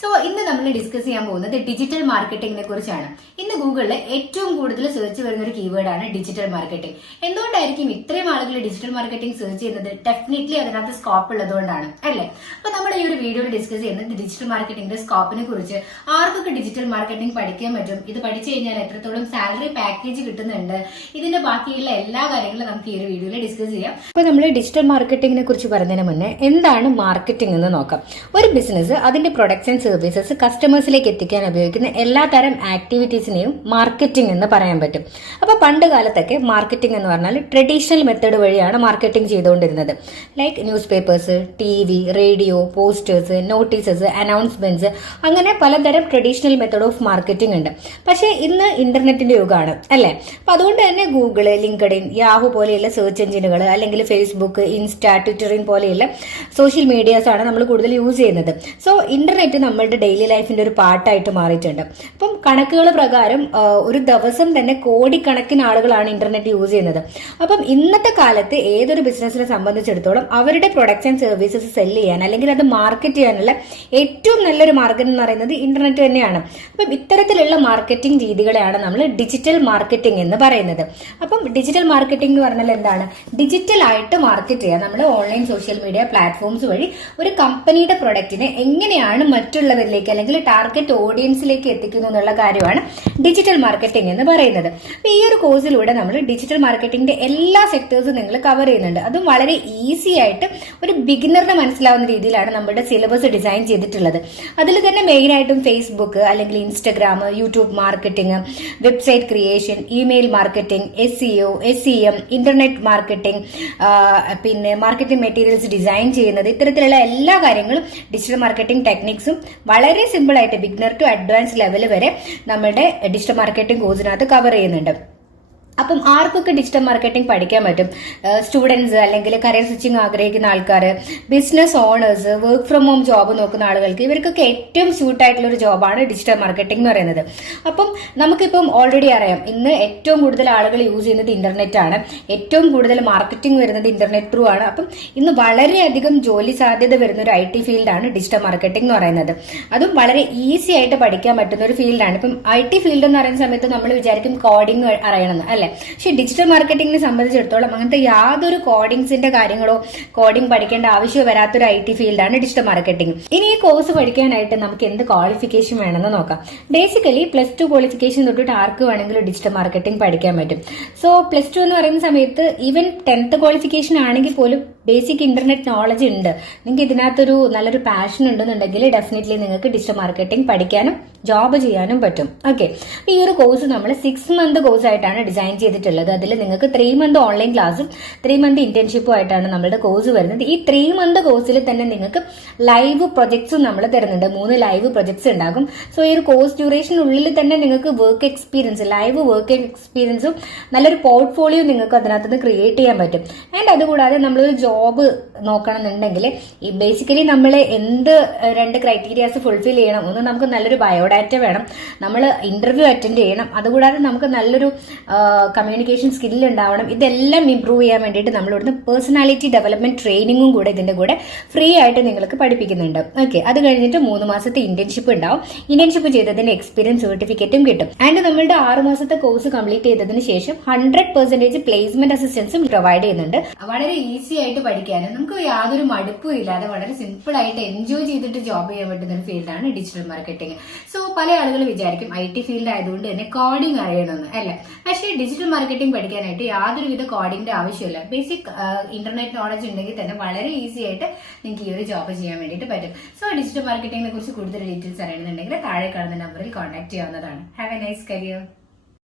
So ഇന്ന് നമ്മൾ discuss ചെയ്യാൻ പോകുന്നത് ഡിജിറ്റൽ മാർക്കറ്റിംഗിനെ കുറിച്ചാണ്. ഇന്ന് ഗൂഗിളിൽ ഏറ്റവും കൂടുതൽ സെർച്ച് വരുന്ന ഒരു കീവേഡാണ് ഡിജിറ്റൽ മാർക്കറ്റിംഗ്. എന്തുകൊണ്ടായിരിക്കും ഇത്രയും ആളുകൾ ഡിജിറ്റൽ മാർക്കറ്റിംഗ് സെർച്ച് ചെയ്യുന്നത്? ഡെഫിനറ്റ്ലി അതിനകത്ത് സ്കോപ്പ് ഉള്ളതുകൊണ്ടാണ് അല്ലേ? അപ്പൊ നമ്മൾ ഈ ഒരു വീഡിയോയിൽ ഡിസ്കസ് ചെയ്യുന്നത് ഡിജിറ്റൽ മാർക്കറ്റിംഗിന്റെ സ്കോപ്പിനെ കുറിച്ച്, ആർക്കൊക്കെ ഡിജിറ്റൽ മാർക്കറ്റിംഗ് പഠിക്കാൻ പറ്റും, ഇത് പഠിച്ചു കഴിഞ്ഞാൽ എത്രത്തോളം സാലറി പാക്കേജ് കിട്ടുന്നുണ്ട്, ഇതിന്റെ ബാക്കിയുള്ള എല്ലാ കാര്യങ്ങളും നമുക്ക് ഈ ഒരു വീഡിയോയിൽ ഡിസ്കസ് ചെയ്യാം. അപ്പൊ നമ്മൾ ഡിജിറ്റൽ മാർക്കറ്റിംഗിനെ കുറിച്ച് പറഞ്ഞതിന് മുന്നേ എന്താണ് മാർക്കറ്റിംഗ് എന്ന് നോക്കാം. ഒരു ബിസിനസ് അതിന്റെ പ്രൊഡക്ട്സ് ആൻഡ് സർവീസസ് കസ്റ്റമേഴ്സിലേക്ക് എത്തിക്കാൻ ഉപയോഗിക്കുന്ന എല്ലാ തരം ആക്ടിവിറ്റീസിനെയും മാർക്കറ്റിംഗ് എന്ന് പറയാൻ പറ്റും. അപ്പൊ പണ്ട് കാലത്തൊക്കെ മാർക്കറ്റിംഗ് എന്ന് പറഞ്ഞാൽ ട്രഡീഷണൽ മെത്തേഡ് വഴിയാണ് മാർക്കറ്റിംഗ് ചെയ്തുകൊണ്ടിരുന്നത്. Like newspapers, TV, radio, posters, notices, announcements, അങ്ങനെ പലതരം ട്രഡീഷണൽ മെത്തേഡ് ഓഫ് മാർക്കറ്റിംഗ് ഉണ്ട്. പക്ഷേ ഇന്ന് ഇന്റർനെറ്റിന്റെ യുഗമാണ് അല്ലേ? അപ്പൊ അതുകൊണ്ട് തന്നെ ഗൂഗിള്, ലിങ്ക്ഡ്ഇൻ, യാഹു പോലെയുള്ള സെർച്ച് എഞ്ചിനുകൾ, അല്ലെങ്കിൽ ഫേസ്ബുക്ക്, ഇൻസ്റ്റ, ട്വിറ്ററിൻ പോലെയുള്ള സോഷ്യൽ മീഡിയാസ് ആണ് നമ്മൾ കൂടുതൽ യൂസ് ചെയ്യുന്നത്. സോ ഇന്റർനെറ്റ് നമ്മളുടെ ഡെയിലി ലൈഫിന്റെ ഒരു പാർട്ടായിട്ട് മാറിയിട്ടുണ്ട്. അപ്പം കണക്കുകൾ പ്രകാരം ഒരു ദിവസം തന്നെ കോടിക്കണക്കിന് ആളുകളാണ് ഇന്റർനെറ്റ് യൂസ് ചെയ്യുന്നത്. അപ്പം ഇന്നത്തെ കാലത്ത് ഏതൊരു ബിസിനസിനെ സംബന്ധിച്ചിടത്തോളം അവരുടെ പ്രൊഡക്ട്സ് ആൻഡ് സർവീസസ് സെല് ചെയ്യാൻ അല്ലെങ്കിൽ അത് മാർക്കറ്റ് ചെയ്യാനുള്ള ഏറ്റവും നല്ലൊരു മാർഗം എന്ന് പറയുന്നത് ഇന്റർനെറ്റ് തന്നെയാണ്. അപ്പം ഇത്തരത്തിലുള്ള മാർക്കറ്റിംഗ് രീതികളെയാണ് നമ്മൾ ഡിജിറ്റൽ മാർക്കറ്റിംഗ് എന്ന് പറയുന്നത്. അപ്പം ഡിജിറ്റൽ മാർക്കറ്റിംഗ് എന്ന് പറഞ്ഞാൽ എന്താണ്? ഡിജിറ്റൽ ആയിട്ട് മാർക്കറ്റ് ചെയ്യുക. നമ്മൾ ഓൺലൈൻ സോഷ്യൽ മീഡിയ പ്ലാറ്റ്ഫോംസ് വഴി ഒരു കമ്പനിയുടെ പ്രൊഡക്റ്റിനെ എങ്ങനെയാണ് മറ്റുള്ളവരിലേക്ക് അല്ലെങ്കിൽ ടാർഗറ്റ് ഓഡിയൻസിലേക്ക് എത്തിക്കുന്നു എന്നുള്ള കാര്യമാണ് ഡിജിറ്റൽ മാർക്കറ്റിംഗ് എന്ന് പറയുന്നത്. അപ്പൊ ഈ ഒരു കോഴ്സിലൂടെ നമ്മൾ ഡിജിറ്റൽ മാർക്കറ്റിംഗിന്റെ എല്ലാ സെക്ടേഴ്സും നിങ്ങൾ കവർ ചെയ്യുന്നുണ്ട്. അതും വളരെ ഈസി ആയിട്ട് ഒരു ബിഗിനറിന് മനസ്സിലാവുന്ന രീതിയിലാണ് നമ്മുടെ സിലബസ് ഡിസൈൻ ചെയ്തിട്ടുള്ളത്. അതിൽ തന്നെ മെയിൻ ആയിട്ടും ഫേസ്ബുക്ക് അല്ലെങ്കിൽ Instagram, YouTube marketing, website creation, email marketing, SEO, SEM, internet marketing, പിന്നെ മാർക്കറ്റിംഗ് മെറ്റീരിയൽസ് ഡിസൈൻ ചെയ്യുന്നത്, ഇത്തരത്തിലുള്ള എല്ലാ കാര്യങ്ങളും ഡിജിറ്റൽ മാർക്കറ്റിംഗ് ടെക്നിക്സും വളരെ സിമ്പിൾ ആയിട്ട് ബിഗിനർ ടു അഡ്വാൻസ് ലെവൽ വരെ നമ്മുടെ ഡിജിറ്റൽ മാർക്കറ്റിംഗ് കോഴ്സിനകത്ത് കവർ ചെയ്യുന്നുണ്ട്. അപ്പം ആർക്കൊക്കെ ഡിജിറ്റൽ മാർക്കറ്റിംഗ് പഠിക്കാൻ പറ്റും? സ്റ്റുഡൻസ്, അല്ലെങ്കിൽ കരിയർ സ്വിച്ചിങ് ആഗ്രഹിക്കുന്ന ആൾക്കാർ, business owners, work from home job നോക്കുന്ന ആളുകൾക്ക്, ഇവർക്കൊക്കെ ഏറ്റവും സ്യൂട്ട് ആയിട്ടുള്ള ഒരു ജോബാണ് ഡിജിറ്റൽ മാർക്കറ്റിംഗ് എന്ന് പറയുന്നത്. അപ്പം നമുക്കിപ്പം ഓൾറെഡി അറിയാം, ഇന്ന് ഏറ്റവും കൂടുതൽ ആളുകൾ യൂസ് ചെയ്യുന്നത് ഇന്റർനെറ്റ് ആണ്. ഏറ്റവും കൂടുതൽ മാർക്കറ്റിംഗ് വരുന്നത് ഇന്റർനെറ്റ് ത്രൂ ആണ്. അപ്പം ഇന്ന് വളരെയധികം ജോലി സാധ്യത വരുന്ന ഒരു IT ഫീൽഡാണ് ഡിജിറ്റൽ മാർക്കറ്റിംഗ് എന്ന് പറയുന്നത്. അതും വളരെ ഈസി ആയിട്ട് പഠിക്കാൻ പറ്റുന്ന ഒരു ഫീൽഡാണ്. ഇപ്പം IT ഫീൽഡ് എന്ന് പറയുന്ന സമയത്ത് നമ്മൾ വിചാരിക്കും കോഡിംഗ് അറിയണമെന്ന് അല്ലെ? പക്ഷെ ഡിജിറ്റൽ മാർക്കറ്റിംഗിനെ സംബന്ധിച്ചിടത്തോളം അങ്ങനത്തെ യാതൊരു കോഡിങ്സിന്റെ കാര്യങ്ങളോ കോഡിംഗ് പഠിക്കേണ്ട ആവശ്യമോ വരാത്തൊരു IT ഫീൽഡാണ് ഡിജിറ്റൽ മാർക്കറ്റിംഗ്. ഇനി ഈ കോഴ്സ് പഠിക്കാനായിട്ട് നമുക്ക് എന്ത് ക്വാളിഫിക്കേഷൻ വേണമെന്ന് നോക്കാം. ബേസിക്കലി +2 ക്വാളിഫിക്കേഷൻ തൊട്ടിട്ട് ആർക്ക് വേണമെങ്കിലും ഡിജിറ്റൽ മാർക്കറ്റിംഗ് പഠിക്കാൻ പറ്റും. സോ +2 എന്ന് പറയുന്ന സമയത്ത് ഈവൻ 10th ക്വാളിഫിക്കേഷൻ ആണെങ്കിൽ പോലും ബേസിക് ഇന്റർനെറ്റ് നോളജ് ഉണ്ട്, നിങ്ങൾക്ക് ഇതിനകത്തൊരു നല്ലൊരു പാഷൻ ഉണ്ടെന്നുണ്ടെങ്കിൽ ഡെഫിനറ്റ്ലി നിങ്ങൾക്ക് ഡിജിറ്റൽ മാർക്കറ്റിംഗ് പഠിക്കാനും ജോബ് ചെയ്യാനും പറ്റും. ഓക്കെ, ഈ ഒരു കോഴ്സ് നമ്മൾ 6 മന്ത് കോഴ്സ് ആയിട്ടാണ് ഡിസൈൻ ചെയ്തിട്ടുള്ളത്. അതിൽ നിങ്ങൾക്ക് 3 മന്ത് ഓൺലൈൻ ക്ലാസ്സും 3 മന്ത് ഇന്റേൺഷിപ്പും ആയിട്ടാണ് നമ്മുടെ കോഴ്സ് വരുന്നത്. ഈ 3 മന്ത് കോഴ്സിൽ തന്നെ നിങ്ങൾക്ക് ലൈവ് പ്രൊജക്ട്സും നമ്മൾ തരുന്നുണ്ട്. 3 ലൈവ് പ്രൊജക്ട്സ് ഉണ്ടാകും. സോ ഈ ഒരു കോഴ്സ് ഡ്യൂറേഷനുള്ളിൽ തന്നെ നിങ്ങൾക്ക് വർക്ക് എക്സ്പീരിയൻസ്, ലൈവ് വർക്ക് എക്സ്പീരിയൻസും നല്ലൊരു പോർട്ട്ഫോളിയോ നിങ്ങൾക്ക് അതിനകത്ത് നിന്ന് ക്രിയേറ്റ് ചെയ്യാൻ പറ്റും. ആൻഡ് അതുകൂടാതെ നമ്മളൊരു ജോബ് നോക്കണമെന്നുണ്ടെങ്കിൽ ഈ ബേസിക്കലി നമ്മൾ എന്ത് 2 ക്രൈറ്റീരിയാസ് ഫുൾഫിൽ ചെയ്യണം. ഒന്ന്, നമുക്ക് നല്ലൊരു ബയോഡാറ്റ വേണം, നമ്മൾ ഇന്റർവ്യൂ അറ്റൻഡ് ചെയ്യണം. അതുകൂടാതെ നമുക്ക് നല്ലൊരു കമ്മ്യൂണിക്കേഷൻ സ്കില്ല് ഉണ്ടാവണം. ഇതെല്ലാം ഇംപ്രൂവ് ചെയ്യാൻ വേണ്ടിയിട്ട് നമ്മളിവിടുന്ന് പേഴ്സണാലിറ്റി ഡെവലപ്മെന്റ് ട്രെയിനിങ്ങും കൂടെ ഇതിന്റെ കൂടെ ഫ്രീ ആയിട്ട് നിങ്ങൾക്ക് പഠിപ്പിക്കുന്നുണ്ട്. ഓക്കെ, അത് കഴിഞ്ഞിട്ട് 3 മാസത്തെ ഇന്റേൺഷിപ്പ് ഉണ്ടാവും. ഇന്റേൺഷിപ്പ് ചെയ്തതിന്റെ എക്സ്പീരിയൻസ് സർട്ടിഫിക്കറ്റും കിട്ടും. ആൻഡ് നമ്മളുടെ 6 മാസത്തെ കോഴ്സ് കംപ്ലീറ്റ് ചെയ്തതിന് ശേഷം 100% പ്ലേസ്മെന്റ് അസിസ്റ്റൻസും പ്രൊവൈഡ് ചെയ്യുന്നുണ്ട്. വളരെ ഈസി ആയിട്ട് പഠിക്കാനും നമുക്ക് യാതൊരു മടുപ്പും ഇല്ലാതെ വളരെ സിമ്പിൾ ആയിട്ട് എൻജോയ് ചെയ്തിട്ട് ജോബ് ചെയ്യാൻ പറ്റുന്ന ഒരു ഫീൽഡാണ് ഡിജിറ്റൽ മാർക്കറ്റിംഗ്. സോ പല ആളുകൾ വിചാരിക്കും IT ഫീൽഡ് ആയതുകൊണ്ട് തന്നെ കോഡിംഗ് അറിയണമെന്ന് അല്ലെ? പക്ഷേ ഡിജിറ്റൽ മാർക്കറ്റിംഗ് പഠിക്കാനായിട്ട് യാതൊരുവിധ കോഡിംഗിന്റെ ആവശ്യമില്ല. ബേസിക് ഇന്റർനെറ്റ് നോളജ് ഉണ്ടെങ്കിൽ തന്നെ വളരെ ഈസി ആയിട്ട് നിങ്ങൾക്ക് ഈ ഒരു ജോബ് ചെയ്യാൻ വേണ്ടിയിട്ട് പറ്റും. സോ ഡിജിറ്റൽ മാർക്കറ്റിംഗിനെ കുറിച്ച് കൂടുതൽ ഡീറ്റെയിൽസ് അറിയണമെന്നുണ്ടെങ്കിൽ താഴെ കാണുന്ന നമ്പറിൽ കോൺടാക്ട് ചെയ്യാവുന്നതാണ്. Have A nice career.